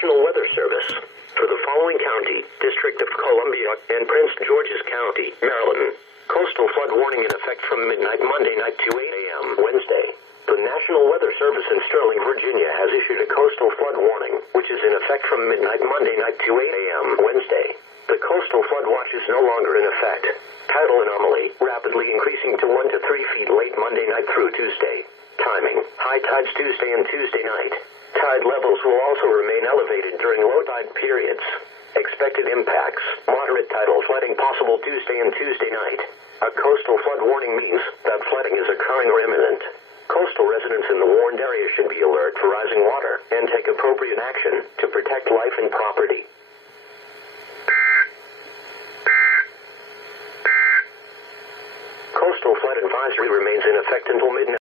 National Weather Service. For the following county, District of Columbia, and Prince George's County, Maryland. Coastal flood warning in effect from midnight Monday night to 8 a.m. Wednesday. The National Weather Service in Sterling, Virginia has issued a coastal flood warning, which is in effect from midnight Monday night to 8 a.m. Wednesday. The coastal flood watch is no longer in effect. Tidal anomaly rapidly increasing to 1 to 3 feet late Monday night through Tuesday. Timing: high tides Tuesday and Tuesday night. Tide levels will also remain elevated during low tide periods. Expected impacts: moderate tidal flooding possible Tuesday and Tuesday night. A coastal flood warning means that flooding is occurring or imminent. Coastal residents in the warned area should be alert for rising water and take appropriate action to protect life and property. Coastal flood advisory remains in effect until midnight.